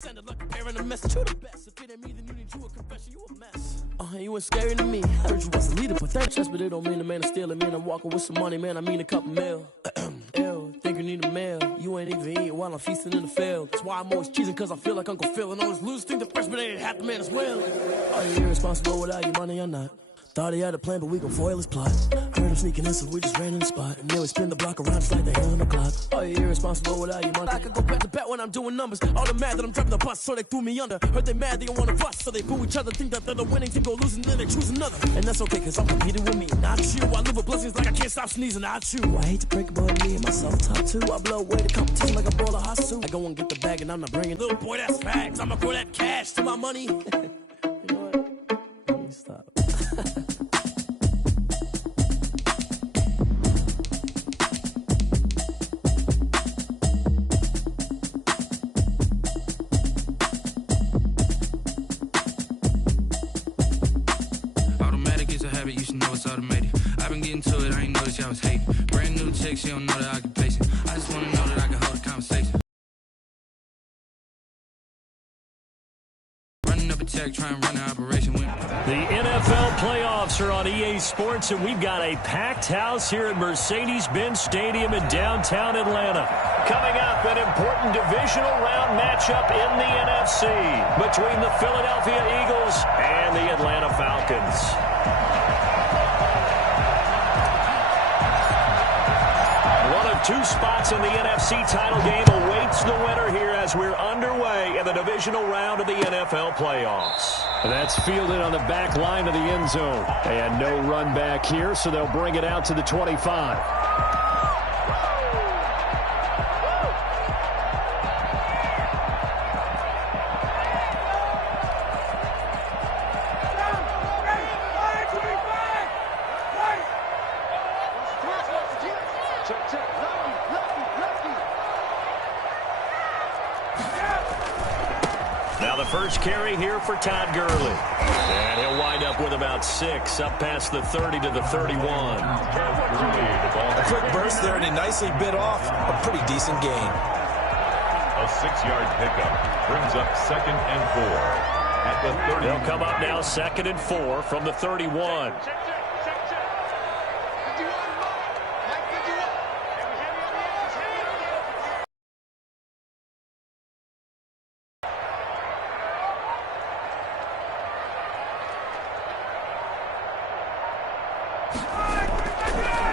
Send a lucky pair and a message to the best. If it ain't me, then you need you a confession, you a mess. You ain't scary to me. Heard you was a leader, but that chest, but it don't mean the man is stealing. Man, I'm walking with some money, man. I mean a couple mil. Ew, think you need a meal. You ain't even eating while I'm feasting in the field. That's why I'm always cheesing, cause I feel like Uncle Phil. And always lose, think the freshman ain't half the man as well. Are you irresponsible without your money or not? Thought he had a plan, but we gon' foil his plot. Heard him sneaking in, so we just ran in the spot. And then we spin the block around just like the hell on the clock. Oh, you irresponsible without your money. I could go back to bet when I'm doing numbers. All the mad that I'm driving the bus, so they threw me under. Heard they mad, they don't wanna bust, so they boo each other. Think that they're the winning team, go losing, then they choose another. And that's okay, cause I'm competing with me, not you. I live with blessings like I can't stop sneezing, not you. I hate to break it, but me and myself top two. I blow away the competition like a bowl of hot soup. I go and get the bag and I'm not bringing. Little boy, that's facts. I'ma throw that cash to my money. You know what? Let me stop. You should know it's automated. I've been getting to it, I ain't noticed y'all was hating. Brand new chick, she don't know that I can place it. I just wanna know that I can hold a conversation. Running up a check, try and run an operation. The NFL playoffs are on EA Sports, and we've got a packed house here at Mercedes-Benz Stadium in downtown Atlanta. Coming up, an important divisional round matchup in the NFC between the Philadelphia Eagles and the Atlanta Falcons. Two spots in the NFC title game awaits the winner here as we're underway in the divisional round of the NFL playoffs. And that's fielded on the back line of the end zone. And no run back here, so they'll bring it out to the 25. Now the first carry here for Todd Gurley. And he'll wind up with about 6, up past the 30 to the 31. A quick burst there, and he nicely bit off a pretty decent gain. A 6-yard pickup brings up 2nd and 4 at the 30. They'll come up now 2nd and 4 from the 31.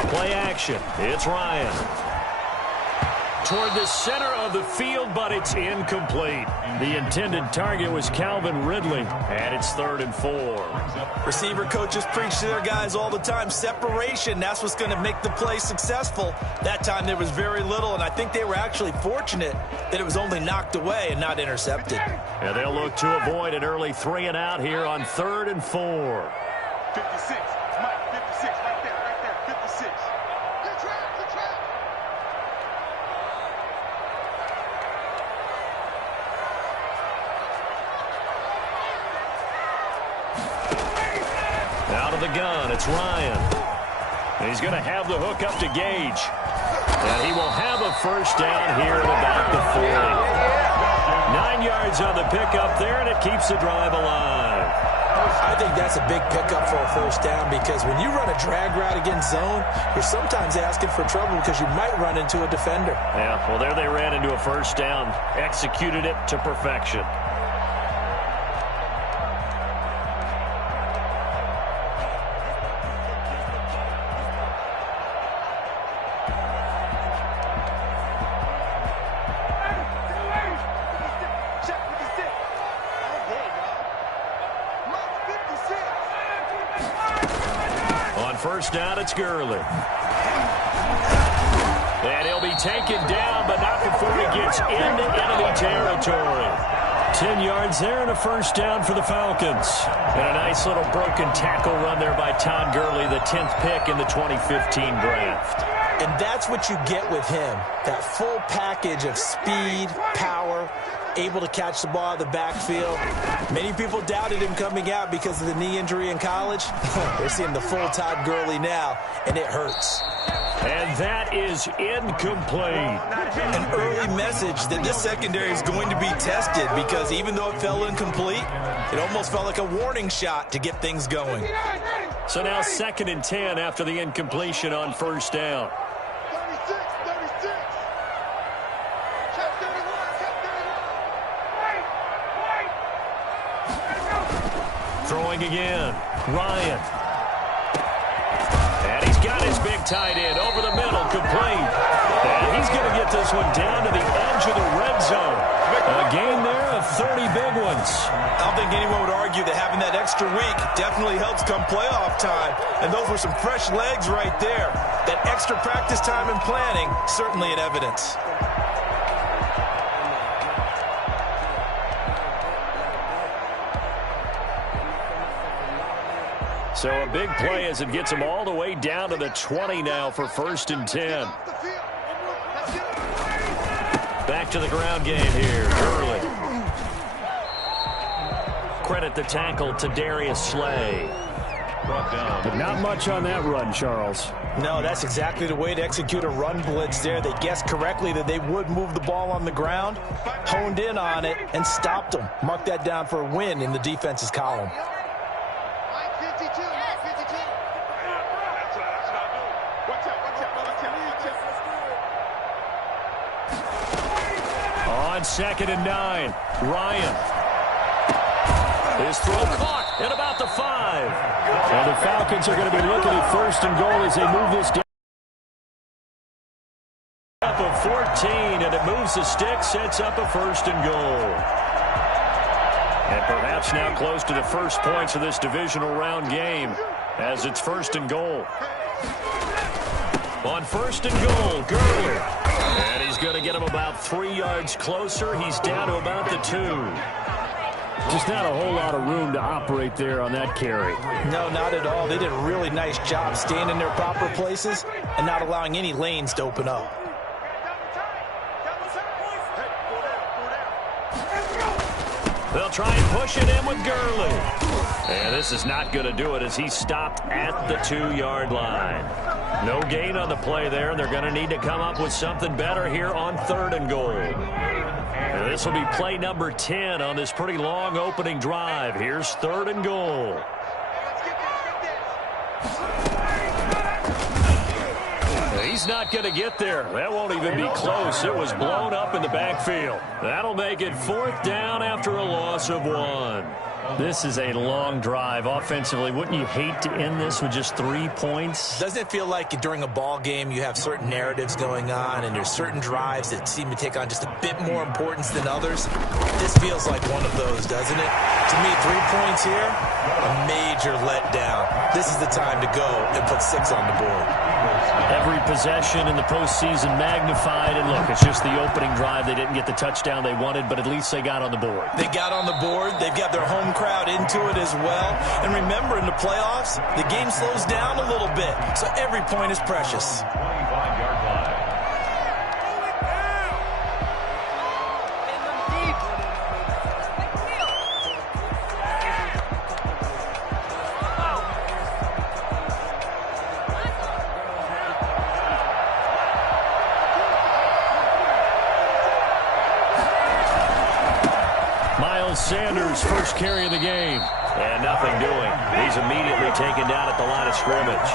Play action. It's Ryan. Toward the center of the field, but it's incomplete. The intended target was Calvin Ridley, and it's 3rd and 4. Receiver coaches preach to their guys all the time. Separation, that's what's going to make the play successful. That time there was very little, and I think they were actually fortunate that it was only knocked away and not intercepted. Yeah, they'll look to avoid an early 3 and out here on 3rd and 4. 56. Mike, 56. Right there. 56. Good trap. Out of the gun, it's Ryan. And he's going to have the hook up to Gage. And he will have a first down here at about the 40. 9 yards on the pickup there, and it keeps the drive alive. I think that's a big pickup for a first down, because when you run a drag route against zone, you're sometimes asking for trouble because you might run into a defender. Yeah, well, there they ran into a first down, executed it to perfection. First down, it's Gurley. And he'll be taken down, but not before he gets into enemy territory. 10 yards there and a first down for the Falcons. And a nice little broken tackle run there by Todd Gurley, the 10th pick in the 2015 draft. And that's what you get with him, that full package of speed, power, able to catch the ball out of the backfield. Many people doubted him coming out because of the knee injury in college. They're seeing the full Todd Gurley now, and it hurts. And that is incomplete. An early message that this secondary is going to be tested because even though it fell incomplete, it almost felt like a warning shot to get things going. So now 2nd and 10 after the incompletion on first down. Throwing again, Ryan. And he's got his big tight end over the middle, complete. And he's going to get this one down to the edge of the red zone. A gain there of 30 big ones. I don't think anyone would argue that having that extra week definitely helps come playoff time. And those were some fresh legs right there. That extra practice time and planning, certainly in evidence. So a big play as it gets them all the way down to the 20 now for 1st and 10. Back to the ground game here. Gurley. Credit the tackle to Darius Slay. Brought down. But not much on that run, Charles. No, that's exactly the way to execute a run blitz there. They guessed correctly that they would move the ball on the ground, honed in on it, and stopped them. Mark that down for a win in the defense's column. On 2nd and 9, Ryan. His throw caught at about the 5. And the Falcons are going to be looking at 1st and goal as they move this down. Up of 14, and it moves the stick, sets up a 1st and goal. And perhaps now close to the first points of this divisional round game as it's 1st and goal. On 1st and goal, Gurley. And he's going to get him about 3 yards closer. He's down to about the 2. Just not a whole lot of room to operate there on that carry. No, not at all. They did a really nice job staying in their proper places and not allowing any lanes to open up. They'll try and push it in with Gurley. And this is not going to do it as he stopped at the 2-yard line. No gain on the play there, and they're going to need to come up with something better here on 3rd and goal. And this will be play number 10 on this pretty long opening drive. Here's 3rd and goal. He's not going to get there. That won't even be close. It was blown up in the backfield. That'll make it 4th down after a loss of 1. This is a long drive offensively. Wouldn't you hate to end this with just 3 points? Doesn't it feel like during a ball game you have certain narratives going on and there's certain drives that seem to take on just a bit more importance than others? This feels like one of those, doesn't it? To me, 3 points here, a major letdown. This is the time to go and put 6 on the board. Every possession in the postseason magnified, and look, it's just the opening drive. They didn't get the touchdown they wanted, but at least they got on the board. They got on the board. They've got their home crowd into it as well. And remember, in the playoffs, the game slows down a little bit, so every point is precious. 25-yard line. Sanders' first carry of the game. And nothing doing. He's immediately taken down at the line of scrimmage.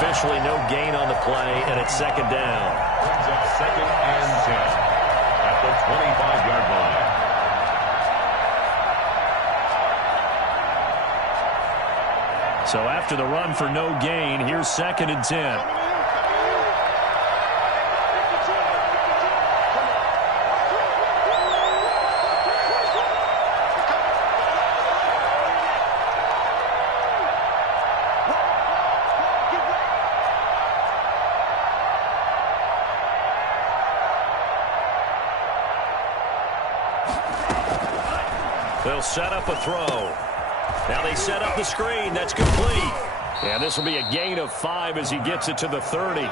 Officially no gain on the play, and it's 2nd down. Brings up 2nd and 10 at the 25-yard line. So after the run for no gain, here's 2nd and 10. They'll set up a throw. Now they set up the screen. That's complete. And this will be a gain of 5 as he gets it to the 30.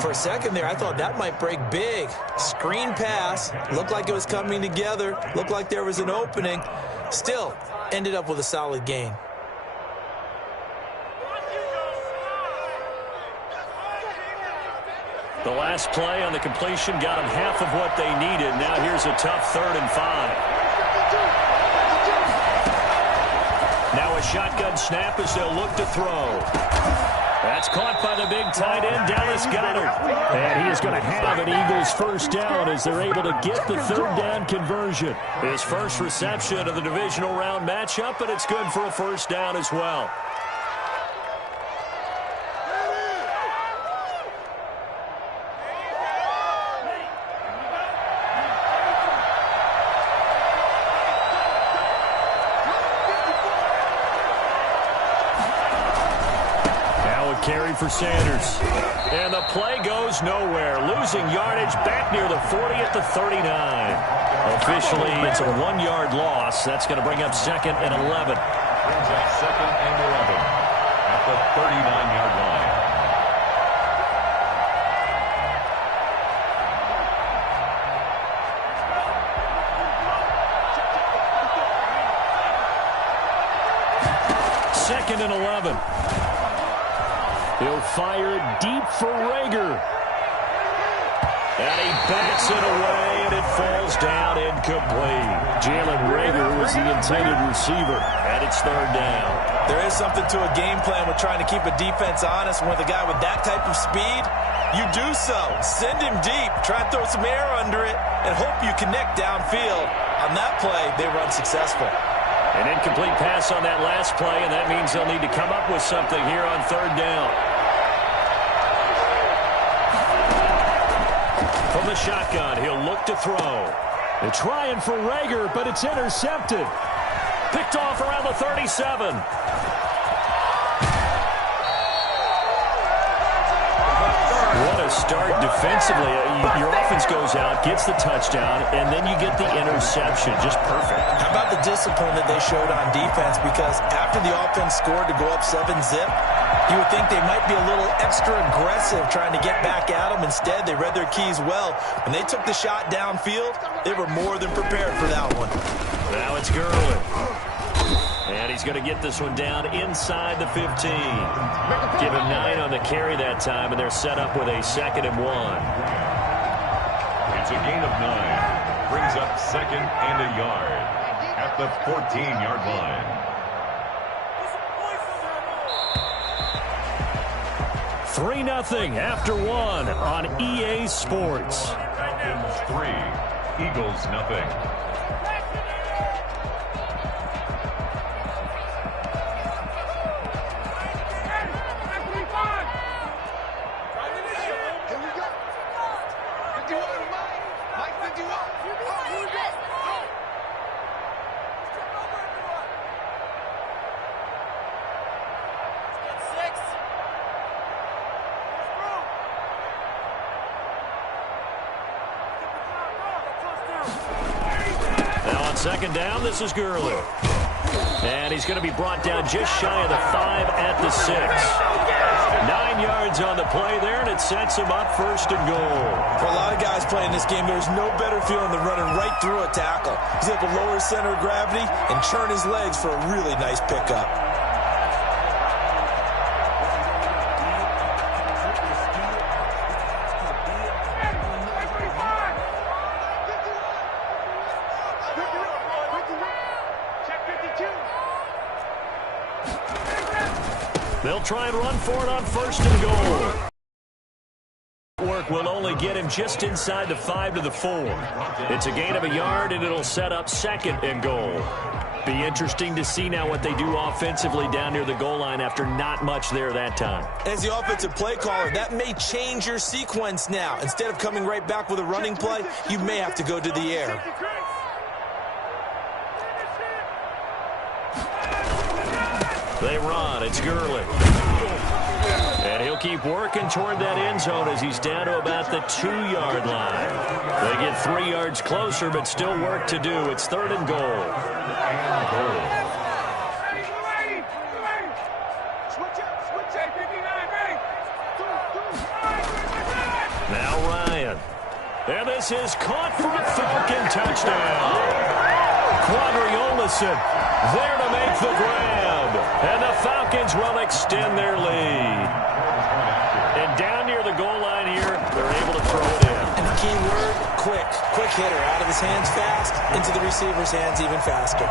For a second there, I thought that might break big. Screen pass. Looked like it was coming together. Looked like there was an opening. Still, ended up with a solid gain. The last play on the completion got them half of what they needed. Now here's a tough 3rd and 5. Now a shotgun snap as they'll look to throw. That's caught by the big tight end, Dallas Goedert. And he is going to have an Eagles first down as they're able to get the 3rd down conversion. His first reception of the divisional round matchup, and it's good for a first down as well. Carry for Sanders. And the play goes nowhere. Losing yardage back near the 40 at the 39. Officially, it's a 1-yard loss. That's going to bring up 2nd and 11. Brings up 2nd and 11 at the 39-yard line. Second and 11. He'll fire it deep for Rager. And he bats it away, and it falls down incomplete. Jalen Rager was the intended receiver. And it's 3rd down. There is something to a game plan with trying to keep a defense honest. With a guy with that type of speed, you do so. Send him deep. Try and throw some air under it and hope you connect downfield. On that play, they were unsuccessful. An incomplete pass on that last play, and that means they'll need to come up with something here on 3rd down. From the shotgun, he'll look to throw. They're trying for Rager, but it's intercepted. Picked off around the 37. What a start defensively. Your offense goes out, gets the touchdown, and then you get the interception. Just perfect. How about the discipline that they showed on defense? Because after the offense scored to go up 7-zip, you would think they might be a little extra aggressive trying to get back at them. Instead, they read their keys well. When they took the shot downfield, they were more than prepared for that one. Now it's Gurley. And he's going to get this one down inside the 15. Give him 9 on the carry that time, and they're set up with a 2nd and 1. It's a gain of 9. Brings up 2nd and a yard at the 14-yard line. 3-0 after 1 on EA Sports. Falcons 3, Eagles 0. Second down, this is Gurley. And he's going to be brought down just shy of the 5 at the 6. 9 yards on the play there, and it sets him up 1st and goal. For a lot of guys playing this game, there's no better feeling than running right through a tackle. He's able to lower his center of gravity and turn his legs for a really nice pickup. They'll try and run for it on 1st and goal. Work will only get him just inside the 5 to the 4. It's a gain of a yard, and it'll set up 2nd and goal. Be interesting to see now what they do offensively down near the goal line after not much there that time. As the offensive play caller, that may change your sequence now. Instead of coming right back with a running play, you may have to go to the air. They run. It's Gurley. And he'll keep working toward that end zone as he's down to about the 2-yard line. They get 3 yards closer, but still work to do. It's 3rd and goal. Now Ryan. And this is caught for a Falcon touchdown. Quadriola Wilson there to make the grab. And the Falcons will extend their lead. And down near the goal line here, they're able to throw it in. And the key word, quick. Quick hitter. Out of his hands fast, into the receiver's hands even faster.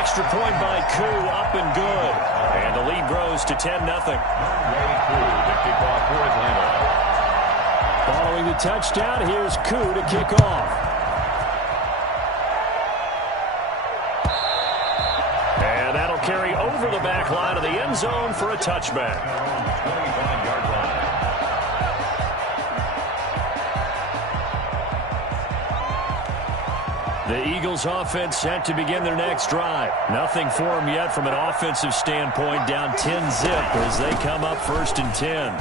Extra point by Koo, up and good. And the lead grows to 10-0. Following the touchdown, here's Koo to kick off. And that'll carry over the back line of the end zone for a touchback. 25-yard line. The Eagles offense set to begin their next drive. Nothing for them yet from an offensive standpoint, down 10-zip as they come up 1st and 10.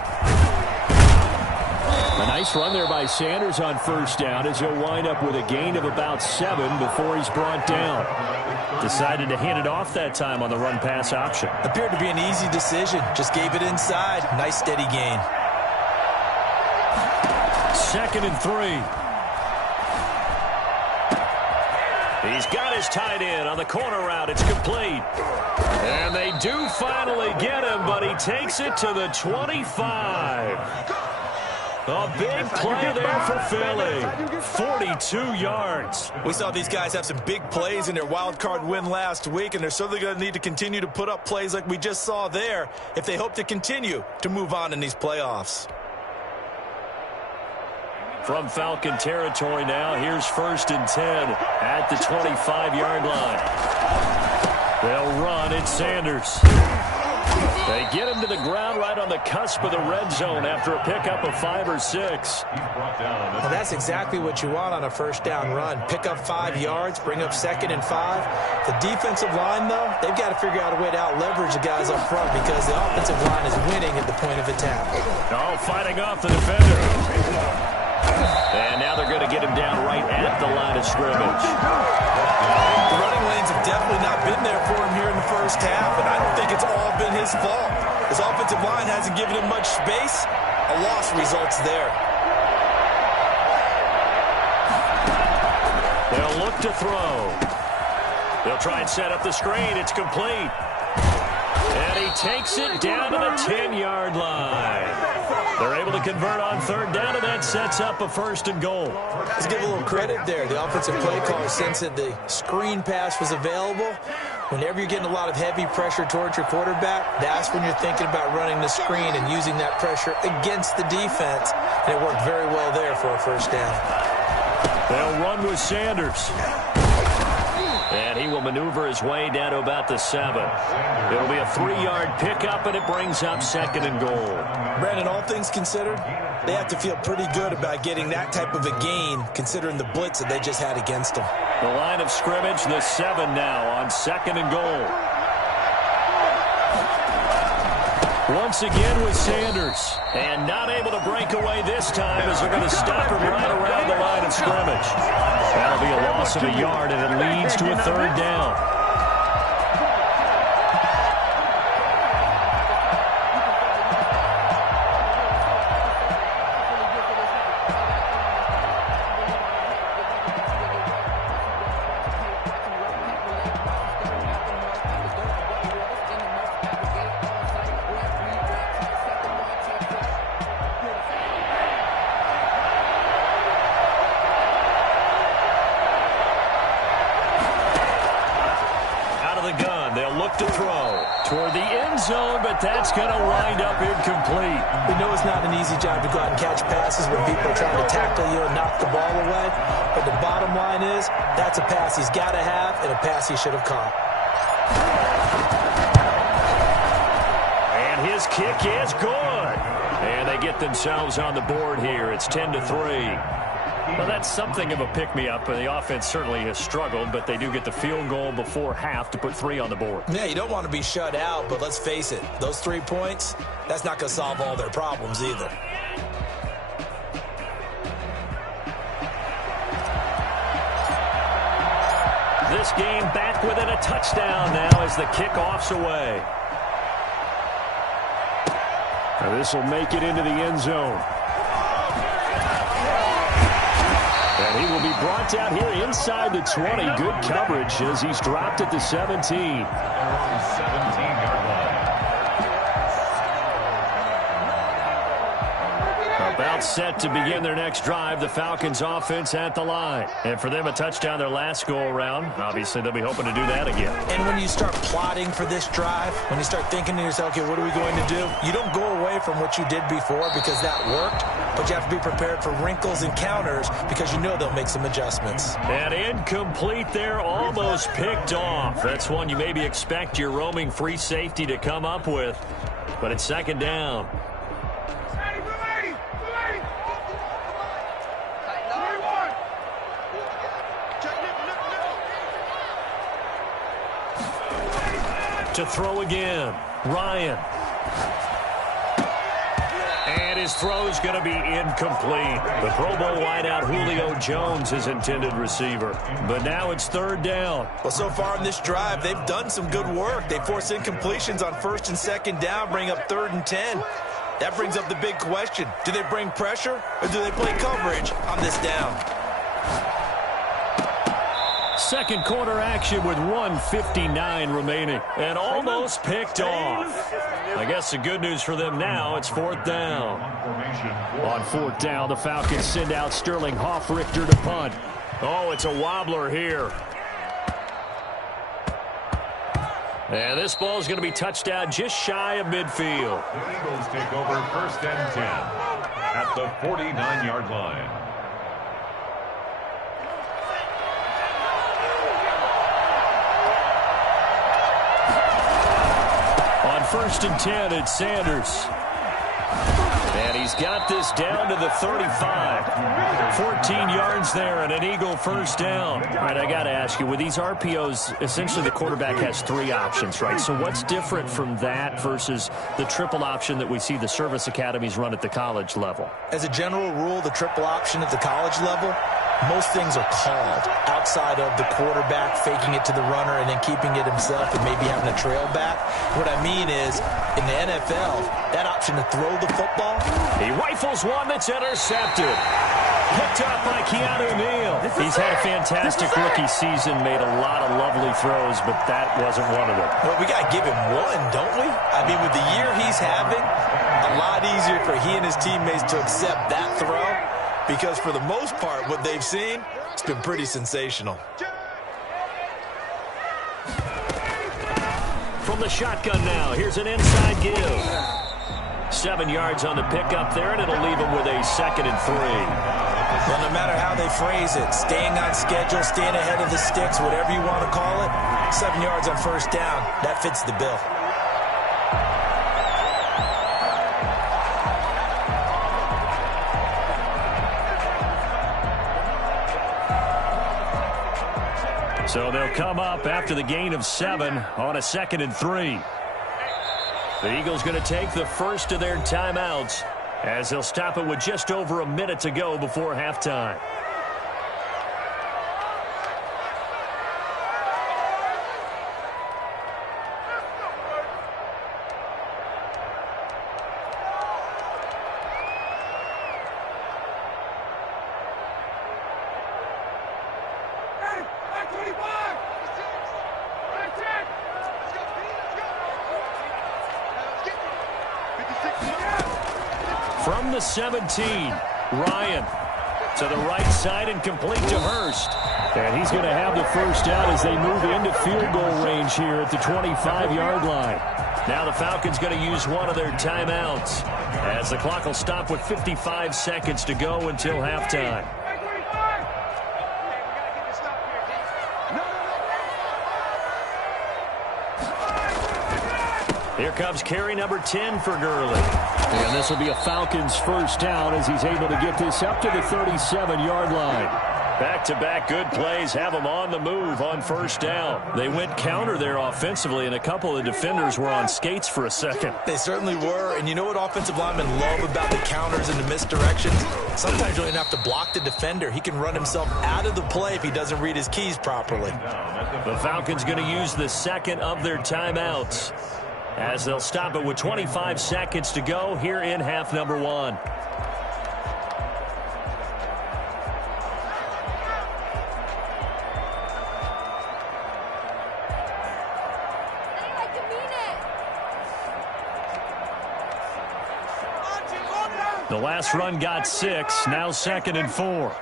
A nice run there by Sanders on first down as he'll wind up with a gain of about 7 before he's brought down. Decided to hand it off that time on the run-pass option. Appeared to be an easy decision. Just gave it inside. Nice steady gain. 2nd and 3. He's got his tight end on the corner route. It's complete. And they do finally get him, but he takes it to the 25. A big play there for Philly. 42 yards. We saw these guys have some big plays in their wild card win last week, and they're certainly going to need to continue to put up plays like we just saw there if they hope to continue to move on in these playoffs. From Falcon territory now, here's 1st and 10 at the 25-yard line. They'll run. It's Sanders. They get him to the ground right on the cusp of the red zone after a pickup of 5 or 6. Well, that's exactly what you want on a first down run. Pick up 5 yards, bring up 2nd and 5. The defensive line, though, they've got to figure out a way to out-leverage the guys up front because the offensive line is winning at the point of attack. Oh, fighting off the defender. And now they're going to get him down right at the line of scrimmage. The running lanes have definitely not been there for him here in the first half, and I don't think it's all been his fault. His offensive line hasn't given him much space. A loss results there. They'll look to throw. They'll try and set up the screen. It's complete. And he takes it down to the 10-yard line. They're able to convert on 3rd down, and that sets up a 1st and goal. Let's give a little credit there. The offensive play caller sensed that the screen pass was available. Whenever you're getting a lot of heavy pressure towards your quarterback, that's when you're thinking about running the screen and using that pressure against the defense. And it worked very well there for a 1st down. They'll run with Sanders. And he will maneuver his way down to about the 7. It'll be a 3-yard pickup, and it brings up 2nd and goal. Brandon, all things considered, they have to feel pretty good about getting that type of a gain, considering the blitz that they just had against them. The line of scrimmage, the 7 now on 2nd and goal. Once again with Sanders. And not able to break away this time as they're going to stop him right around the line of scrimmage. That'll be a loss of a yard, and it leads to a 3rd down. To throw toward the end zone, but that's going to wind up incomplete. We know it's not an easy job to go out and catch passes when people are trying to tackle you and knock the ball away, but the bottom line is that's a pass he's got to have and a pass he should have caught. And his kick is good. And they get themselves on the board here. It's 10-3. Well, that's something of a pick-me-up. The offense certainly has struggled, but they do get the field goal before half to put 3 on the board. Yeah, you don't want to be shut out, but let's face it, those 3 points, that's not going to solve all their problems either. This game back within a touchdown now as the kickoff's away. Now this will make it into the end zone. And he will be brought down here inside the 20. Good coverage as he's dropped at the 17. 17-yard line. About set to begin their next drive, the Falcons offense at the line. And for them, a touchdown their last go-around. Obviously, they'll be hoping to do that again. And when you start plotting for this drive, when you start thinking to yourself, okay, what are we going to do? You don't go away from what you did before because that worked, but you have to be prepared for wrinkles and counters because you know they'll make some adjustments. And incomplete there, almost picked off. That's one you maybe expect your roaming free safety to come up with, but it's second down. To throw again, Ryan. And his throw is going to be incomplete. The Pro Bowl wideout Julio Jones is intended receiver. But now it's third down. Well, so far in this drive, they've done some good work. They force incompletions on first and second down, bring up 3rd and 10. That brings up the big question. Do they bring pressure or do they play coverage on this down? Second quarter action with 1:59 remaining. And almost picked off. I guess the good news for them now, it's fourth down. On fourth down, the Falcons send out Sterling Hoffrichter to punt. Oh, it's a wobbler here. And this ball is going to be touched out just shy of midfield. The Eagles take over 1st and 10 at the 49-yard line. On 1st and 10, it's Sanders. And he's got this down to the 35. 14 yards there and an Eagle first down. All right, I got to ask you, with these RPOs, essentially the quarterback has 3 options, right? So what's different from that versus the triple option that we see the service academies run at the college level? As a general rule, the triple option at the college level, most things are called outside of the quarterback faking it to the runner and then keeping it himself and maybe having a trail back. What I mean is, in the NFL, that option to throw the football. He rifles one that's intercepted. Picked up by Keanu Neal. He's had a fantastic rookie season, made a lot of lovely throws, but that wasn't one of them. Well, we got to give him one, don't we? I mean, with the year he's having, a lot easier for he and his teammates to accept that throw. Because for the most part, what they've seen, it's been pretty sensational. From the shotgun now, here's an inside give. 7 yards on the pickup there, and it'll leave him with a 2nd and 3. Well, no matter how they phrase it, staying on schedule, staying ahead of the sticks, whatever you want to call it, 7 yards on first down, that fits the bill. So they'll come up after the gain of 7 on a 2nd and 3. The Eagles going to take the first of their timeouts as they'll stop it with just over a minute to go before halftime. From the 17, Ryan to the right side and complete to Hurst. And he's going to have the first down as they move into field goal range here at the 25-yard line. Now the Falcons going to use one of their timeouts as the clock will stop with 55 seconds to go until halftime. Here comes carry number 10 for Gurley. And this will be a Falcons first down as he's able to get this up to the 37-yard line. Back-to-back good plays have them on the move on first down. They went counter there offensively, and a couple of defenders were on skates for a second. They certainly were, and you know what offensive linemen love about the counters and the misdirections? Sometimes you don't even have to block the defender. He can run himself out of the play if he doesn't read his keys properly. The Falcons going to use the second of their timeouts as they'll stop it with 25 seconds to go here in half number 1. The last run got 6. Now 2nd and 4.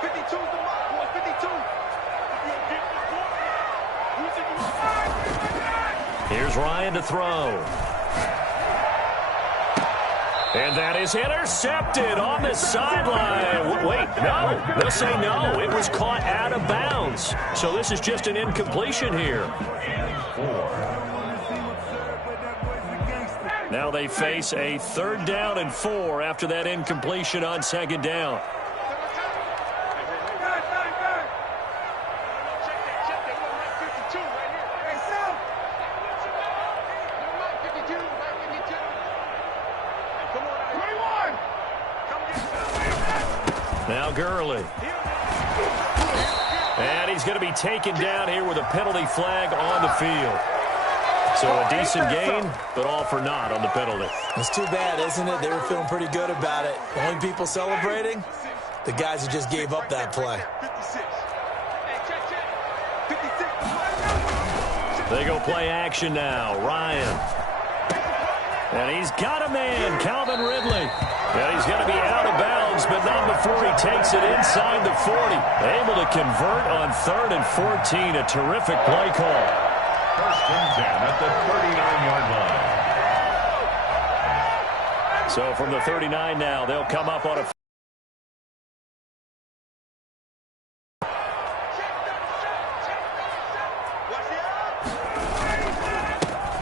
52's the mark, boy. 52. Here's Ryan to throw. And that is intercepted on the sideline. Wait, no. They'll say no. It was caught out of bounds. So this is just an incompletion here. Now they face a 3rd down and 4 after that incompletion on 2nd down. Now Gurley. And he's going to be taken down here with a penalty flag on the field. So a decent gain, but all for naught on the penalty. It's too bad, isn't it? They were feeling pretty good about it. The only people celebrating, the guys who just gave up that play. They go play action now. Ryan. And he's got a man, Calvin Ridley. And he's going to be out of bounds, but not before he takes it inside the 40. Able to convert on 3rd and 14. A terrific play call. 1st and 10 at the 39-yard line. So from the 39 now, they'll come up on a...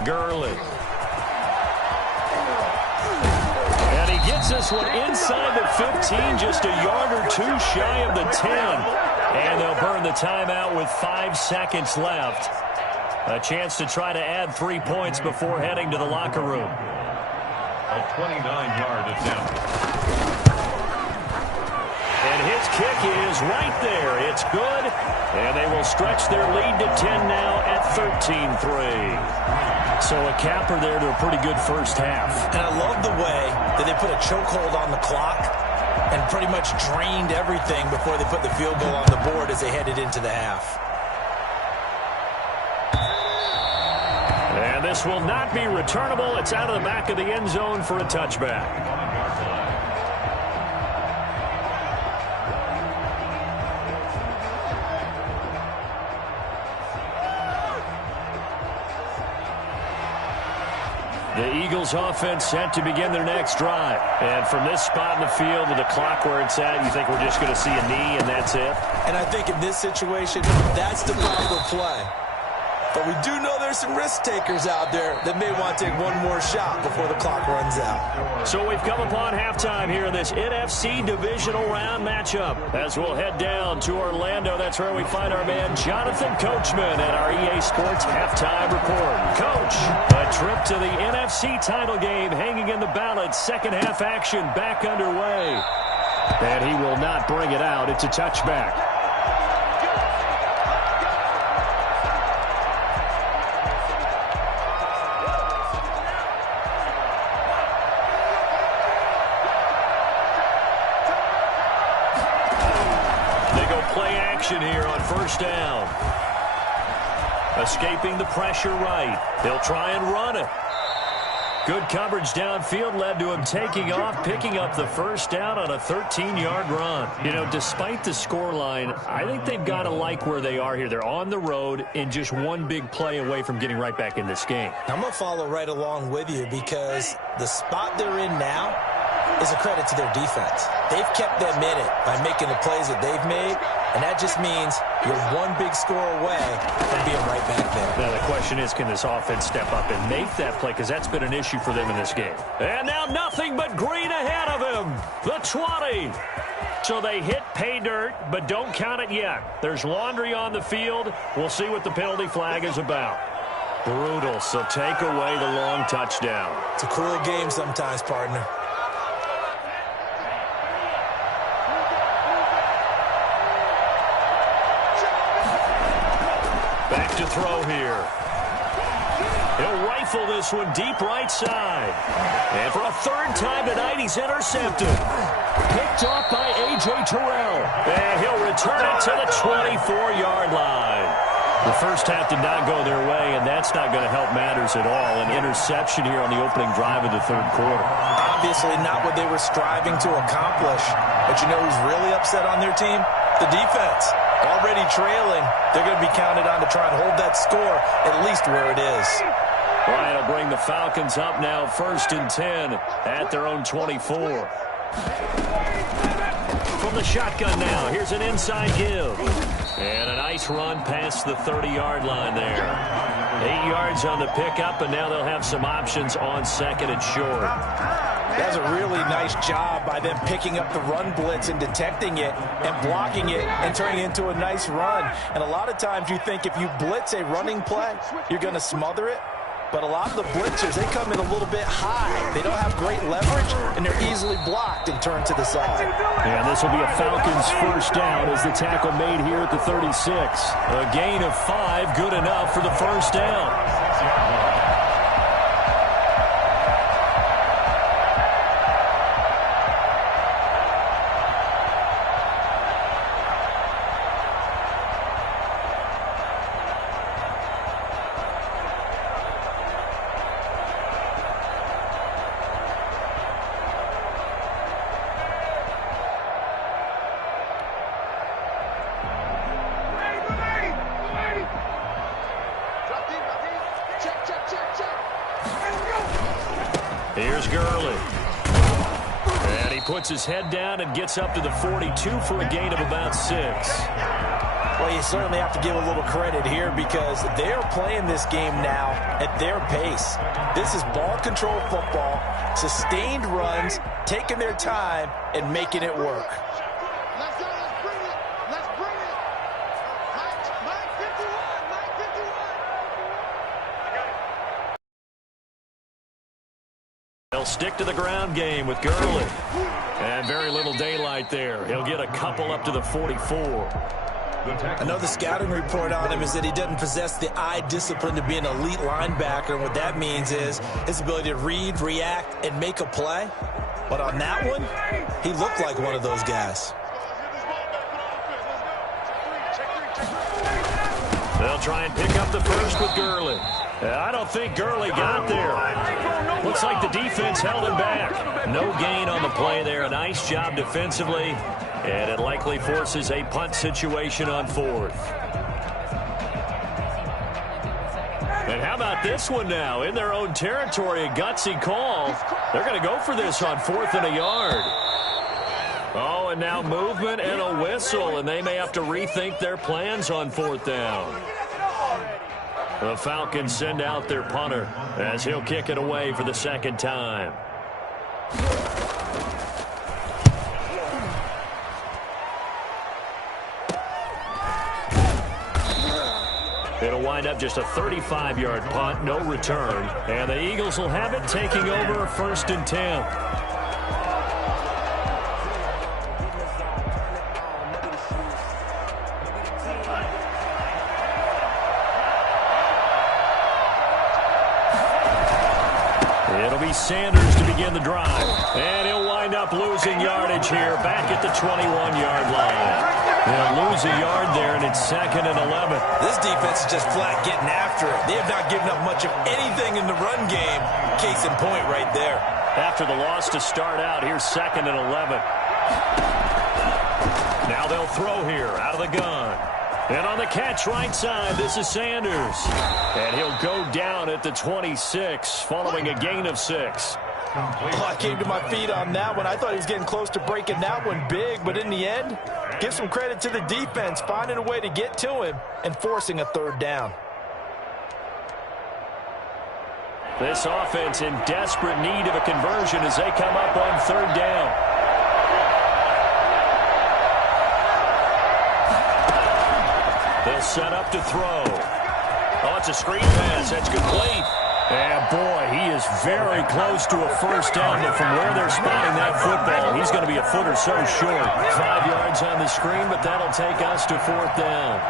Gurley. And he gets this one inside the 15, just a yard or 2 shy of the 10. And they'll burn the timeout with 5 seconds left. A chance to try to add 3 points before heading to the locker room. A 29-yard attempt. And his kick is right there. It's good. And they will stretch their lead to 10 now at 13-3. So a capper there to a pretty good first half. And I love the way that they put a chokehold on the clock and pretty much drained everything before they put the field goal on the board as they headed into the half. And this will not be returnable. It's out of the back of the end zone for a touchback. The Eagles offense set to begin their next drive. And from this spot in the field with the clock where it's at, you think we're just going to see a knee and that's it? And I think in this situation, that's the proper play. But we do know there's some risk takers out there that may want to take one more shot before the clock runs out. So we've come upon halftime here in this NFC divisional round matchup. As we'll head down to Orlando, that's where we find our man Jonathan Coachman at our EA Sports halftime report. Coach, a trip to the NFC title game hanging in the balance. Second half action back underway. And he will not bring it out. It's a touchback. Here on first down. Escaping the pressure right. They'll try and run it. Good coverage downfield led to him taking off, picking up the first down on a 13-yard run. You know, despite the scoreline, I think they've got to like where they are here. They're on the road and just one big play away from getting right back in this game. I'm going to follow right along with you because the spot they're in now is a credit to their defense. They've kept them in it by making the plays that they've made, and that just means you're one big score away from being right back there. Now the question is, can this offense step up and make that play? Because that's been an issue for them in this game. And now nothing but green ahead of him. The 20. So they hit pay dirt, but don't count it yet. There's laundry on the field. We'll see what the penalty flag is about. Brutal, so take away the long touchdown. It's a cruel game sometimes, partner. Back to throw here. He'll rifle this one deep right side. And for a third time tonight, he's intercepted. Picked off by A.J. Terrell. And he'll return it to the 24-yard line. The first half did not go their way, and that's not going to help matters at all. An interception here on the opening drive of the third quarter. Obviously not what they were striving to accomplish. But you know who's really upset on their team? The defense. Already trailing, they're going to be counted on to try and hold that score at least where it is. Ryan will bring the Falcons up now 1st and 10 at their own 24. From the shotgun now, here's an inside give. And a nice run past the 30-yard line there. 8 yards on the pickup, and now they'll have some options on 2nd and short. That's a really nice job by them picking up the run blitz and detecting it and blocking it and turning it into a nice run. And a lot of times you think if you blitz a running play, you're going to smother it. But a lot of the blitzers, they come in a little bit high. They don't have great leverage, and they're easily blocked and turned to the side. And this will be a Falcons first down as the tackle made here at the 36. A gain of 5, good enough for the first down. Here's Gurley. And he puts his head down and gets up to the 42 for a gain of about 6. Well, you certainly have to give a little credit here because they're playing this game now at their pace. This is ball control football, sustained runs, taking their time, and making it work. Let's go. Let's bring it. Let's bring it. Mike 51. Mike 51. They'll stick to the ground game with Gurley. And very little daylight there. He'll get a couple up to the 44. I know the scouting report on him is that he doesn't possess the eye discipline to be an elite linebacker. And what that means is his ability to read, react, and make a play. But on that one, he looked like one of those guys. They'll try and pick up the first with Gurley. I don't think Gurley got there. Looks like the defense held him back. No gain on the play there. A nice job defensively. And it likely forces a punt situation on 4th. And how about this one now? In their own territory, a gutsy call. They're going to go for this on 4th and a yard. Oh, and now movement and a whistle, and they may have to rethink their plans on 4th down. The Falcons send out their punter as he'll kick it away for the 2nd time. It'll wind up just a 35-yard punt, no return. And the Eagles will have it, taking over 1st and 10. It'll be Sanders to begin the drive. And he'll wind up losing yardage here back at the 21-yard line. They'll lose a yard there, and it's 2nd and 11. This defense is just flat getting after it. They have not given up much of anything in the run game. Case in point right there. After the loss to start out, here's 2nd and 11. Now they'll throw here out of the gun. And on the catch right side, this is Sanders. And he'll go down at the 26 following a gain of 6. Oh, I came to my feet on that one. I thought he was getting close to breaking that one big, but in the end, give some credit to the defense, finding a way to get to him and forcing a 3rd down. This offense in desperate need of a conversion as they come up on 3rd down. They'll set up to throw. Oh, it's a screen pass. That's complete. And, boy, he is very close to a first down. But from where they're spotting that football, he's going to be a foot or so short. 5 yards on the screen, but that'll take us to 4th down.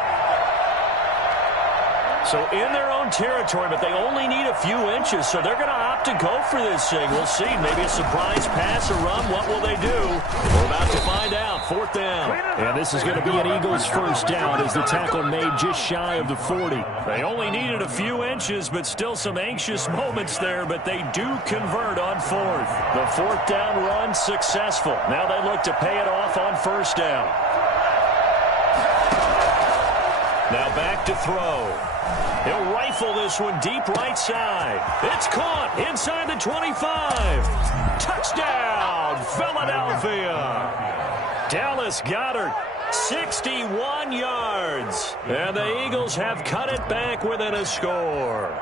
So in their own territory, but they only need a few inches, so they're going to opt to go for this thing. We'll see. Maybe a surprise pass, a run. What will they do? We're about to find out. 4th down. And this is going to be an Eagles first down as the tackle made just shy of the 40. They only needed a few inches, but still some anxious moments there, but they do convert on 4th. The 4th down run successful. Now they look to pay it off on 1st down. Now back to throw. He'll rifle this one deep right side. It's caught inside the 25. Touchdown, Philadelphia. Dallas Goedert, 61 yards. And the Eagles have cut it back within a score.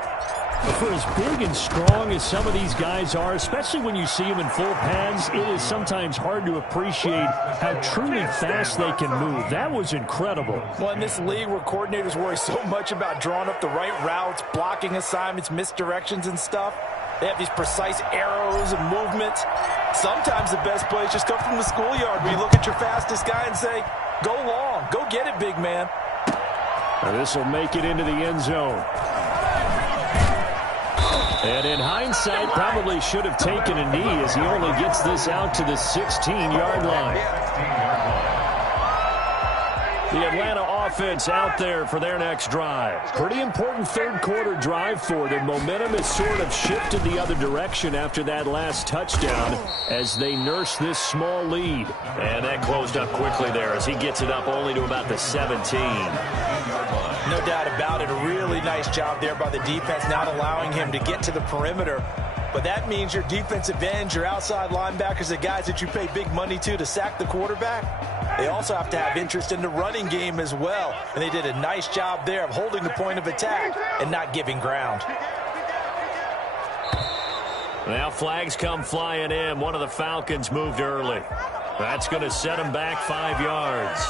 For as big and strong as some of these guys are, especially when you see them in full pads, it is sometimes hard to appreciate how truly fast they can move. That was incredible. Well, in this league where coordinators worry so much about drawing up the right routes, blocking assignments, misdirections and stuff, they have these precise arrows and movements. Sometimes the best plays just come from the schoolyard where you look at your fastest guy and say, go long, go get it, big man. And this will make it into the end zone. And in hindsight, probably should have taken a knee as he only gets this out to the 16-yard line. The Atlanta offense out there for their next drive. Pretty important third-quarter drive for them. Momentum has sort of shifted the other direction after that last touchdown as they nurse this small lead. And that closed up quickly there as he gets it up only to about the 17. No doubt about it. A really nice job there by the defense, not allowing him to get to the perimeter. But that means your defensive ends, your outside linebackers, the guys that you pay big money to sack the quarterback, they also have to have interest in the running game as well. And they did a nice job there of holding the point of attack and not giving ground. Now flags come flying in. One of the Falcons moved early. That's going to set them back 5 yards.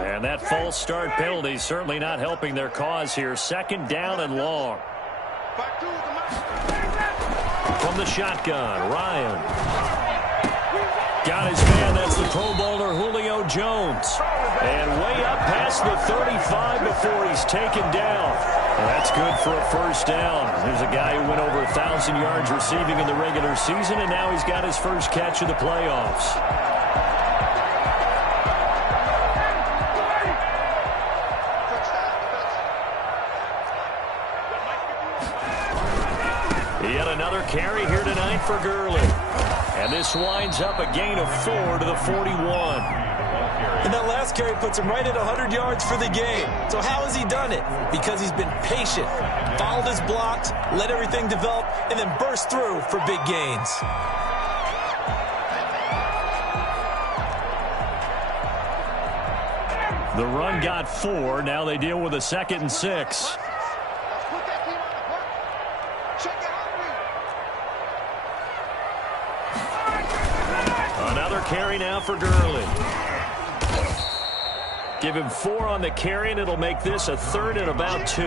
And that false start penalty certainly not helping their cause here. 2nd down and long. From the shotgun, Ryan. Got his man. That's the Pro Bowler Julio Jones. And way up past the 35 before he's taken down. And that's good for a 1st down. There's a guy who went over 1,000 yards receiving in the regular season, and now he's got his first catch of the playoffs. Yet another carry here tonight for Gurley. And this winds up a gain of 4 to the 41. And that last carry puts him right at 100 yards for the game. So how has he done it? Because he's been patient, followed his blocks, let everything develop, and then burst through for big gains. The run got 4. Now they deal with a 2nd and 6. Another carry now for Gurley. Give him 4 on the carry, and it'll make this a 3rd and about 2.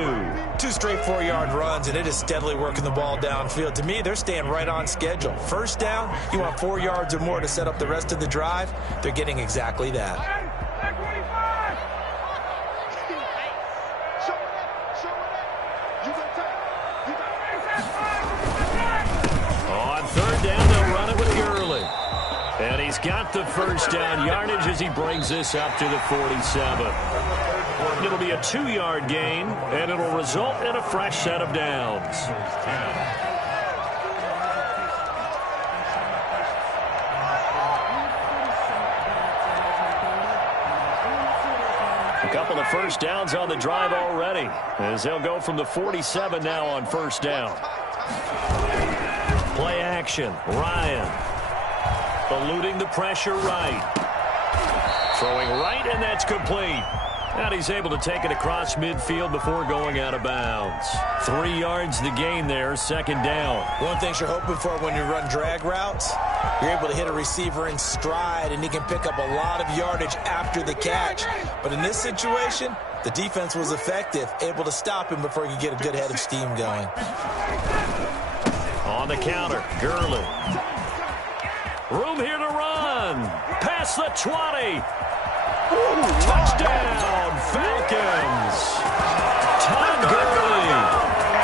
2 straight 4-yard runs, and it is steadily working the ball downfield. To me, they're staying right on schedule. 1st down, you want 4 yards or more to set up the rest of the drive. They're getting exactly that. On 3rd down, they'll run it with Gurley. And he's got the 1st down yardage as he brings this up to the 47. It'll be a 2-yard gain, and it'll result in a fresh set of downs. A couple of 1st downs on the drive already, as they'll go from the 47 now on 1st down. Play action, Ryan. Eluding the pressure right. Throwing right, and that's complete. And he's able to take it across midfield before going out of bounds. 3 yards the gain there, 2nd down. One thing you're hoping for when you run drag routes, you're able to hit a receiver in stride, and he can pick up a lot of yardage after the catch. But in this situation, the defense was effective, able to stop him before he could get a good head of steam going. On the counter, Gurley. Room here to run. Past the 20. Touchdown, Falcons. Todd Gurley,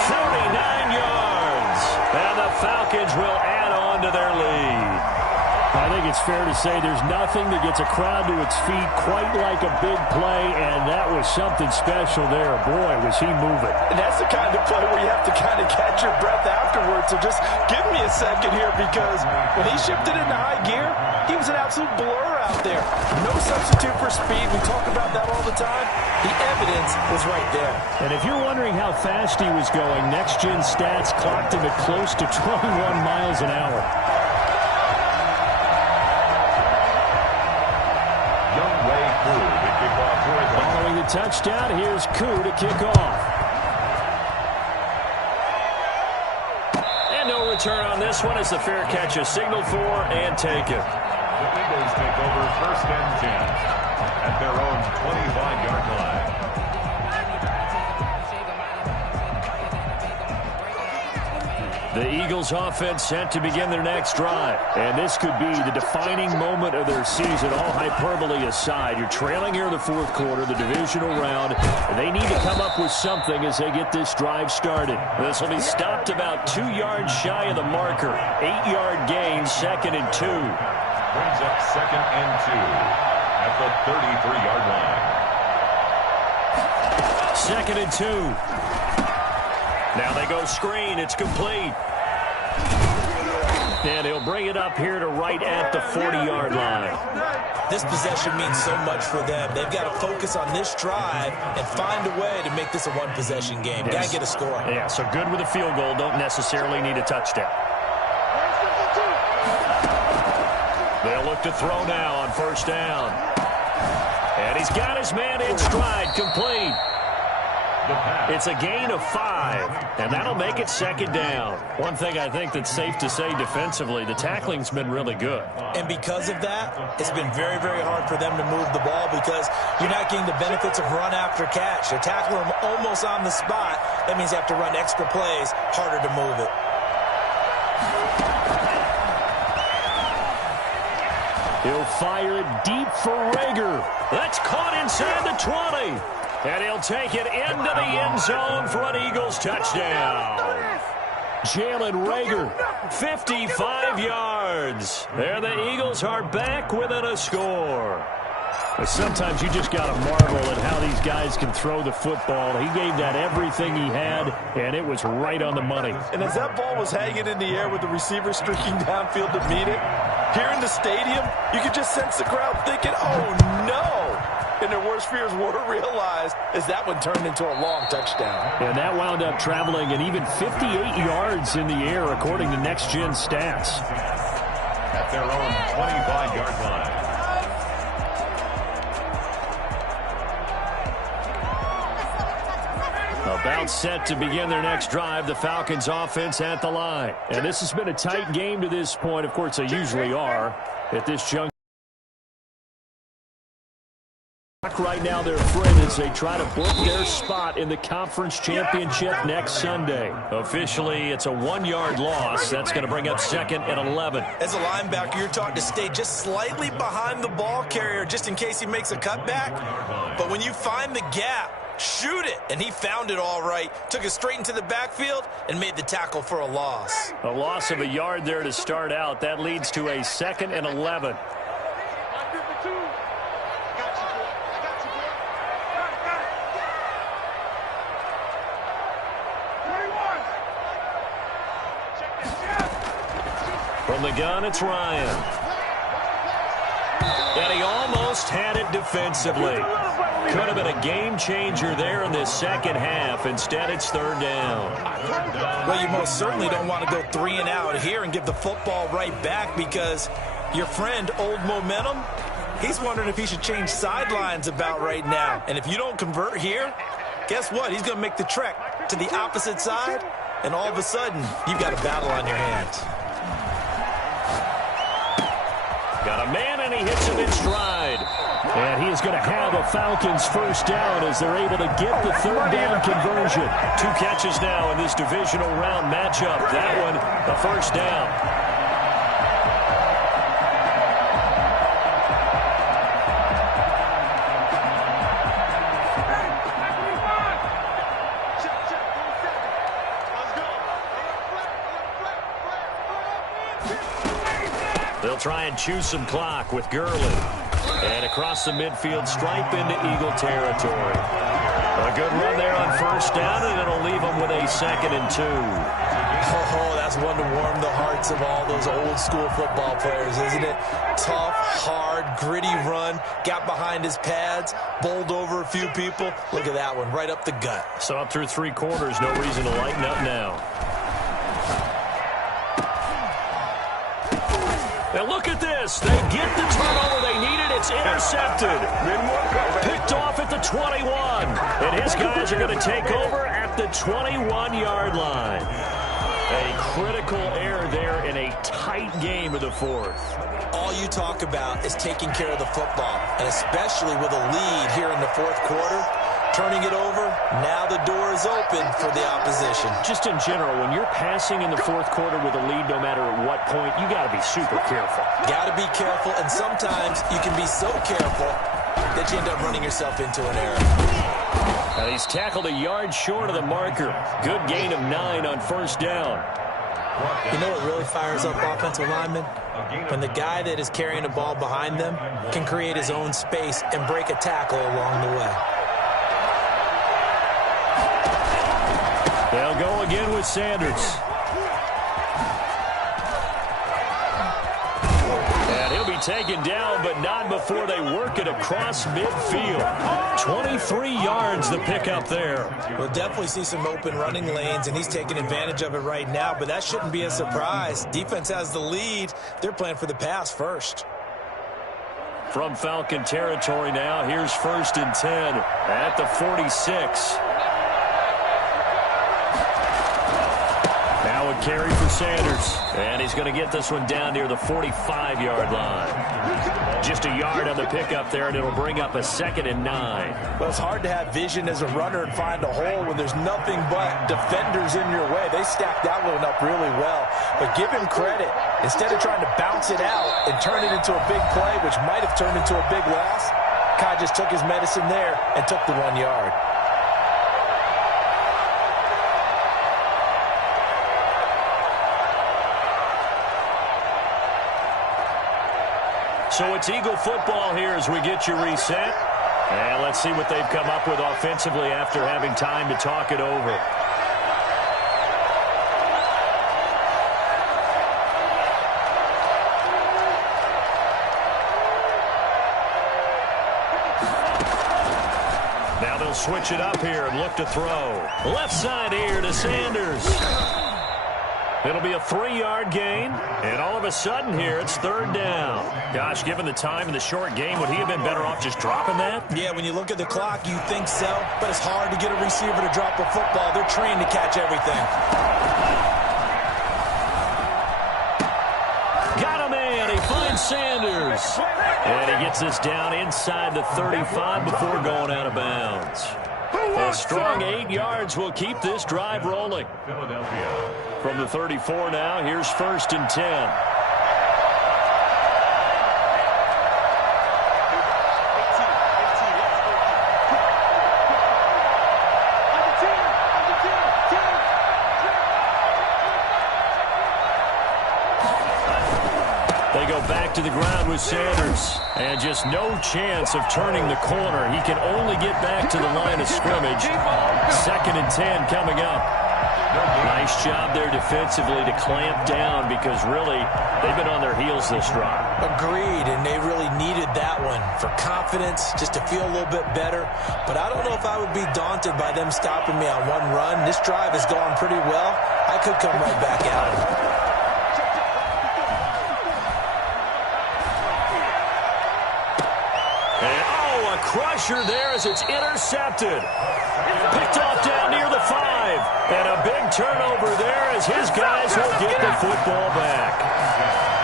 49 yards. And the Falcons will add on to their lead. I think it's fair to say there's nothing that gets a crowd to its feet quite like a big play, and that was something special there. Boy, was he moving. And that's the kind of play where you have to kind of catch your breath afterwards. So just give me a second here, because when he shifted into high gear, he was an absolute blur out there. No substitute for speed. We talk about that all the time. The evidence was right there. And if you're wondering how fast he was going, next-gen stats clocked him at close to 21 miles an hour. Following the touchdown, here's Koo to kick off. And no return on this one as the fair catch is signaled for and taken. The Eagles take over 1st and 10 at their own 25-yard line. The Eagles offense set to begin their next drive. And this could be the defining moment of their season, all hyperbole aside. You're trailing here in the 4th quarter, the divisional round. And they need to come up with something as they get this drive started. This will be stopped about 2 yards shy of the marker. 8-yard gain, 2nd and 2. Brings up 2nd and 2 at the 33-yard line. 2nd and 2. Now they go screen. It's complete. And he'll bring it up here to right at the 40-yard line. This possession means so much for them. They've got to focus on this drive and find a way to make this a one-possession game. Yes. Got to get a score. Yeah, so good with a field goal. Don't necessarily need a touchdown. They'll look to throw now on 1st down. And he's got his man in stride, complete. It's a gain of 5, and that'll make it 2nd down. One thing I think that's safe to say defensively, the tackling's been really good. And because of that, it's been very, very hard for them to move the ball because you're not getting the benefits of run after catch. You're tackling them almost on the spot. That means you have to run extra plays, harder to move it. He'll fire it deep for Rager. That's caught inside the 20. And he'll take it into the end zone for an Eagles touchdown. Jalen Rager, 55 yards. There the Eagles are back within a score. But sometimes you just got to marvel at how these guys can throw the football. He gave that everything he had, and it was right on the money. And as that ball was hanging in the air with the receiver streaking downfield to meet it, here in the stadium, you could just sense the crowd thinking, oh, no. And their worst fears were realized as that one turned into a long touchdown. And that wound up traveling an even 58 yards in the air, according to Next Gen Stats. At their own 25-yard line. About set to begin their next drive, the Falcons offense at the line. And this has been a tight game to this point. Of course, they usually are at this juncture. Right now, their friend as they try to book their spot in the conference championship next Sunday. Officially, it's a 1-yard loss. That's going to bring up 2nd and 11. As a linebacker, you're taught to stay just slightly behind the ball carrier just in case he makes a cutback. But when you find the gap, shoot it. And he found it all right. Took it straight into the backfield and made the tackle for a loss. A loss of a yard there to start out. That leads to a 2nd and 11. From the gun, it's Ryan. And he almost had it defensively. Could have been a game changer there in this second half. Instead, it's 3rd down. Well, you most certainly don't want to go 3 and out here and give the football right back because your friend, Old Momentum, he's wondering if he should change sidelines about right now. And if you don't convert here, guess what? He's going to make the trek to the opposite side, and all of a sudden, you've got a battle on your hands. Got a man, and he hits him in stride. And he is going to have a Falcons 1st down as they're able to get the 3rd down conversion. 2 catches now in this divisional round matchup. That one, a 1st down. They'll try and choose some clock with Gurley. And across the midfield stripe into Eagle territory. A good run there on first down, and it'll leave them with a 2nd and 2. Oh, that's one to warm the hearts of all those old-school football players, isn't it? Tough, hard, gritty run, got behind his pads, bowled over a few people. Look at that one, right up the gut. So up through 3 quarters, no reason to lighten up now. Now look at this. They get the turnover they needed. It's intercepted. Picked off at the 21. And his guys are going to take over at the 21-yard line. A critical error there in a tight game of the 4th. All you talk about is taking care of the football, and especially with a lead here in the 4th quarter. Turning it over, now the door is open for the opposition. Just in general, when you're passing in the 4th quarter with a lead, no matter at what point, you got to be super careful. Got to be careful, and sometimes you can be so careful that you end up running yourself into an error. Now he's tackled a yard short of the marker. Good gain of 9 on first down. You know what really fires up offensive linemen? When the guy that is carrying the ball behind them can create his own space and break a tackle along the way. They'll go again with Sanders. And he'll be taken down, but not before they work it across midfield. 23 yards the pickup there. We'll definitely see some open running lanes, and he's taking advantage of it right now, but that shouldn't be a surprise. Defense has the lead. They're playing for the pass first. From Falcon territory now, here's 1st and 10 at the 46. Now a carry for Sanders. And he's going to get this one down near the 45-yard line. Just a yard on the pickup there, and it'll bring up a 2nd and 9. Well, it's hard to have vision as a runner and find a hole when there's nothing but defenders in your way. They stacked that one up really well. But give him credit. Instead of trying to bounce it out and turn it into a big play, which might have turned into a big loss, Kai just took his medicine there and took the 1 yard. So it's Eagle football here as we get you reset. And let's see what they've come up with offensively after having time to talk it over. Now they'll switch it up here and look to throw. Left side here to Sanders. It'll be a 3-yard gain, and all of a sudden here, it's 3rd down. Gosh, given the time in the short game, would he have been better off just dropping that? Yeah, when you look at the clock, you think so, but it's hard to get a receiver to drop a football. They're trained to catch everything. Got a man. He finds Sanders. And he gets this down inside the 35 before going out of bounds. A strong 8 yards will keep this drive rolling. From the 34 now, here's 1st and 10. They go back to the ground with Sanders. And just no chance of turning the corner. He can only get back to the line of scrimmage. 2nd and 10 coming up. Nice job there defensively to clamp down because really they've been on their heels this drive. Agreed, and they really needed that one for confidence, just to feel a little bit better. But I don't know if I would be daunted by them stopping me on one run. This drive has gone pretty well. I could come right back at him. And, a crusher there as it's intercepted. Picked off down near the 5. And a big turnover there as his guys will get the football back.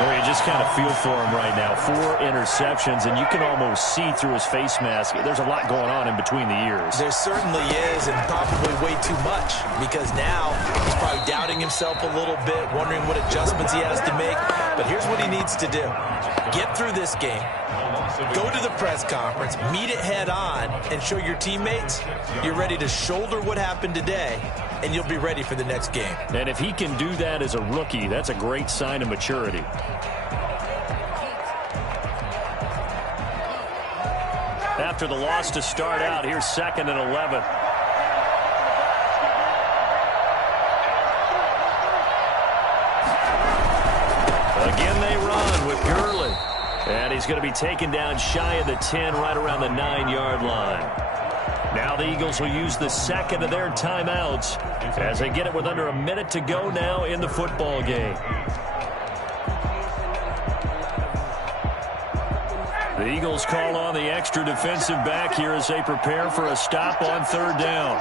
Well, you just kind of feel for him right now. 4 interceptions, and you can almost see through his face mask. There's a lot going on in between the ears. There certainly is, and probably way too much, because now he's probably doubting himself a little bit, wondering what adjustments he has to make. But here's what he needs to do. Get through this game. Go to the press conference, meet it head on, and show your teammates you're ready to shoulder what happened today, and you'll be ready for the next game. And if he can do that as a rookie, that's a great sign of maturity. After the loss to start out, here's 2nd and 11. Again, they run with Gurley. And he's going to be taken down shy of the 10, right around the 9-yard line. Now the Eagles will use the second of their timeouts as they get it with under a minute to go now in the football game. The Eagles call on the extra defensive back here as they prepare for a stop on 3rd down.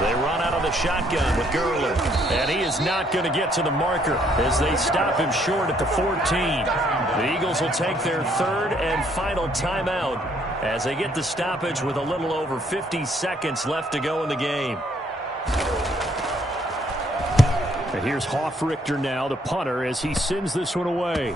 They run out of the shotgun with Gurley, and he is not going to get to the marker as they stop him short at the 14. The Eagles will take their 3rd and final timeout as they get the stoppage with a little over 50 seconds left to go in the game. And here's Hofrichter now, the punter, as he sends this one away.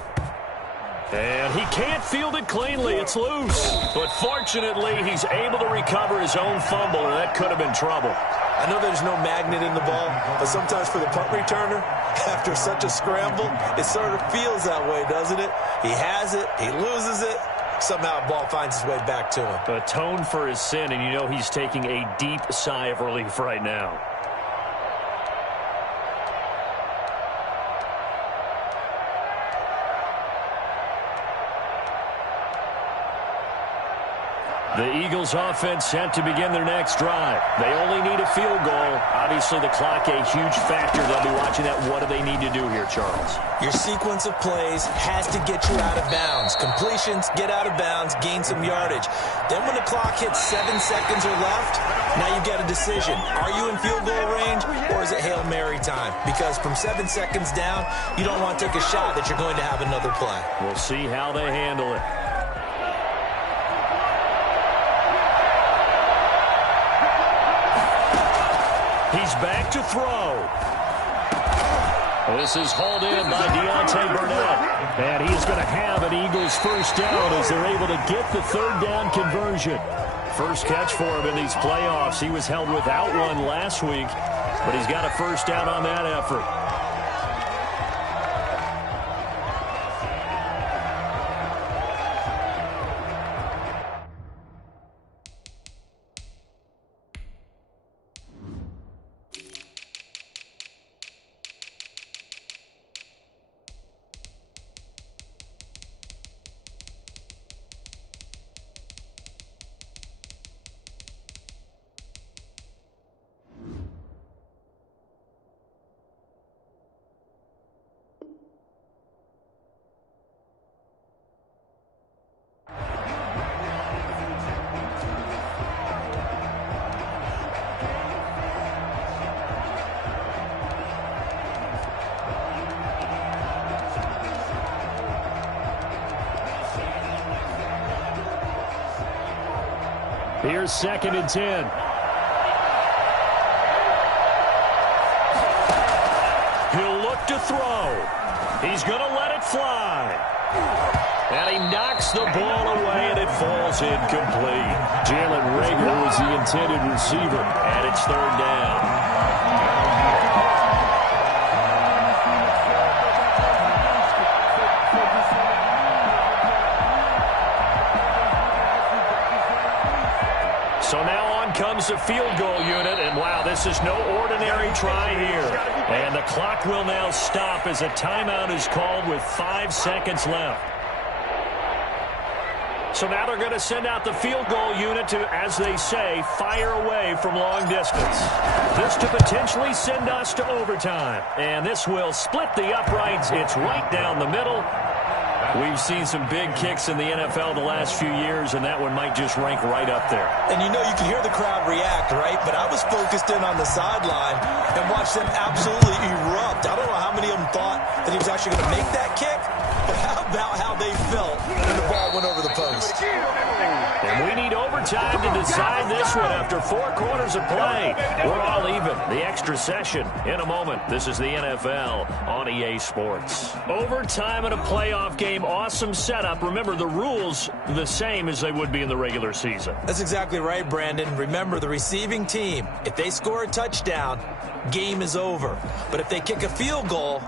And he can't field it cleanly. It's loose. But fortunately, he's able to recover his own fumble, and that could have been trouble. I know there's no magnet in the ball, but sometimes for the punt returner, after such a scramble, it sort of feels that way, doesn't it? He has it, he loses it, somehow the ball finds its way back to him. Atone for his sin, and you know he's taking a deep sigh of relief right now. The Eagles offense set to begin their next drive. They only need a field goal. Obviously, the clock a huge factor. They'll be watching that. What do they need to do here, Charles? Your sequence of plays has to get you out of bounds. Completions, get out of bounds, gain some yardage. Then when the clock hits 7 seconds or left, now you get a decision. Are you in field goal range or is it Hail Mary time? Because from 7 seconds down, you don't want to take a shot that you're going to have another play. We'll see how they handle it. He's back to throw. This is hauled in by Deontay Burnett. And he's going to have an Eagles first down as they're able to get the 3rd down conversion. First catch for him in these playoffs. He was held without one last week, but he's got a first down on that effort. Here's 2nd and 10. He'll look to throw. He's going to let it fly. And he knocks the ball away, and it falls incomplete. Jalen Reagor was the intended receiver, and it's 3rd down. So now on comes the field goal unit, and wow, this is no ordinary try here. And the clock will now stop as a timeout is called with 5 seconds left. So now they're going to send out the field goal unit to, as they say, fire away from long distance. This to potentially send us to overtime. And this will split the uprights. It's right down the middle. We've seen some big kicks in the NFL the last few years, and that one might just rank right up there. And you know, you can hear the crowd react, right? But I was focused in on the sideline and watched them absolutely erupt. I don't know how many of them thought that he was actually going to make that kick, but how about how they felt when the ball went over the post? And we need overtime to decide this one after 4 quarters of play. We're all even. The extra session in a moment. This is the NFL on EA Sports. Overtime in a playoff game. Awesome setup. Remember, the rules the same as they would be in the regular season. That's exactly right, Brandon. Remember, the receiving team, if they score a touchdown, game is over. But if they kick a field goal,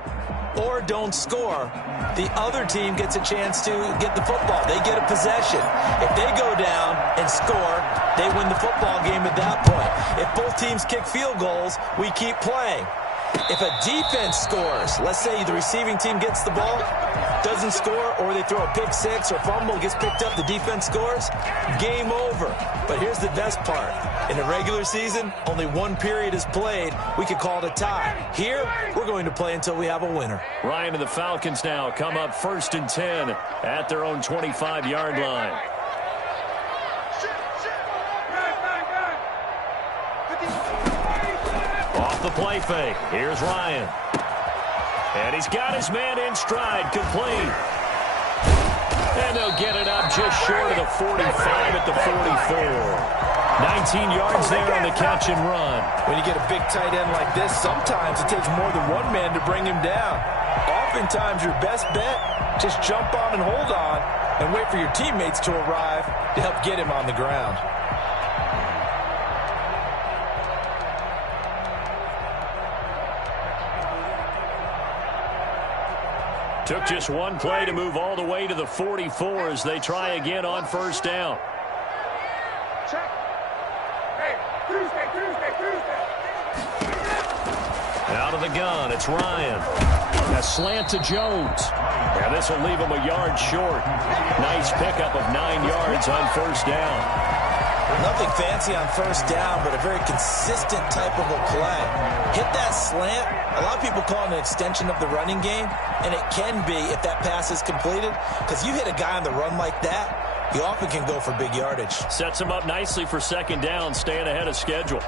or don't score, the other team gets a chance to get the football. They get a possession. If they go down and score, they win the football game at that point. If both teams kick field goals, we keep playing. If a defense scores, let's say the receiving team gets the ball, doesn't score, or they throw a pick six or fumble, gets picked up, the defense scores, game over. But here's the best part. In a regular season, only one period is played. We could call it a tie. Here, we're going to play until we have a winner. Ryan and the Falcons now come up 1st and 10 at their own 25-yard line. Off the play fake. Here's Ryan. And he's got his man in stride, complete. And they'll get it up just short of the 45 at the 44. 19 yards there on the catch and run. When you get a big tight end like this, sometimes it takes more than one man to bring him down. Oftentimes, your best bet, just jump on and hold on and wait for your teammates to arrive to help get him on the ground. Took just one play to move all the way to the 44 as they try again on 1st down. Out of the gun, it's Ryan. A slant to Jones. And this will leave him a yard short. Nice pickup of 9 yards on 1st down. Nothing fancy on 1st down, but a very consistent type of a play. Hit that slant. A lot of people call it an extension of the running game, and it can be if that pass is completed, because you hit a guy on the run like that, you often can go for big yardage. Sets him up nicely for 2nd down, staying ahead of schedule.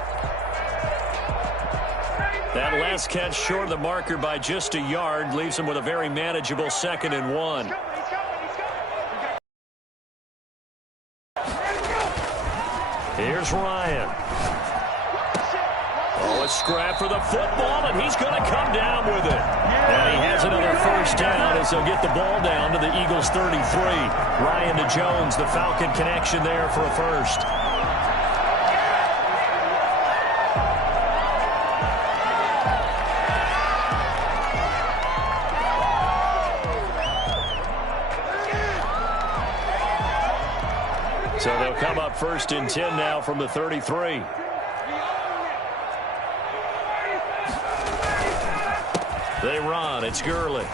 That last catch short of the marker by just a yard leaves him with a very manageable 2nd and 1. Here's Ryan. Oh, a scrap for the football, and he's going to come down with it. And he has another 1st down as they'll get the ball down to the Eagles' 33. Ryan to Jones, the Falcon connection there for a 1st. So they'll come up 1st and 10 now from the 33. They run. It's Gurley.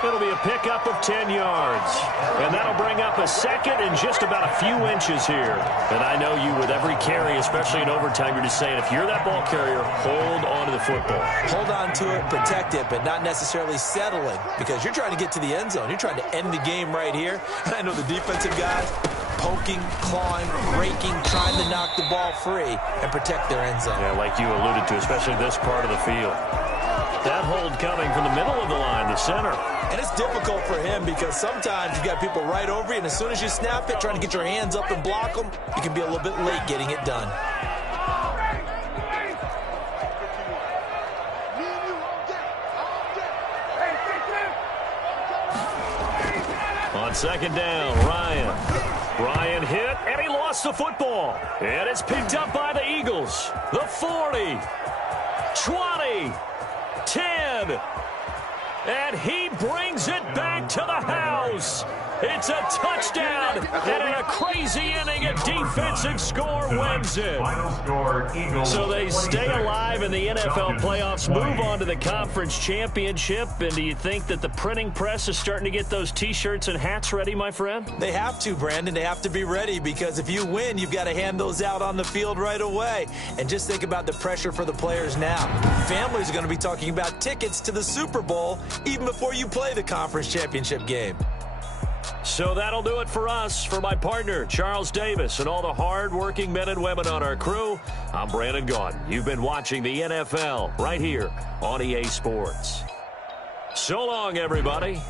It'll be a pickup of 10 yards. And that'll bring up a 2nd and just about a few inches here. And I know you, with every carry, especially in overtime, you're just saying, if you're that ball carrier, hold on to the football. Hold on to it, protect it, but not necessarily settling, because you're trying to get to the end zone. You're trying to end the game right here. And I know the defensive guys poking, clawing, raking, trying to knock the ball free and protect their end zone. Yeah, like you alluded to, especially this part of the field. That hold coming from the middle of the line, the center. And it's difficult for him because sometimes you've got people right over you, and as soon as you snap it, trying to get your hands up and block them, you can be a little bit late getting it done. On 2nd down, Ryan hit, and he lost the football. And it's picked up by the Eagles. The 40, 20, 10. And he brings it back to the house. It's a touchdown, and in a crazy inning, a defensive score wins it. So they stay alive in the NFL playoffs, move on to the conference championship. And do you think that the printing press is starting to get those T-shirts and hats ready, my friend? They have to, Brandon. They have to be ready, because if you win, you've got to hand those out on the field right away. And just think about the pressure for the players now. Families are going to be talking about tickets to the Super Bowl even before you play the conference championship game. So that'll do it for us. For my partner, Charles Davis, and all the hard-working men and women on our crew, I'm Brandon Gaudin. You've been watching the NFL right here on EA Sports. So long, everybody.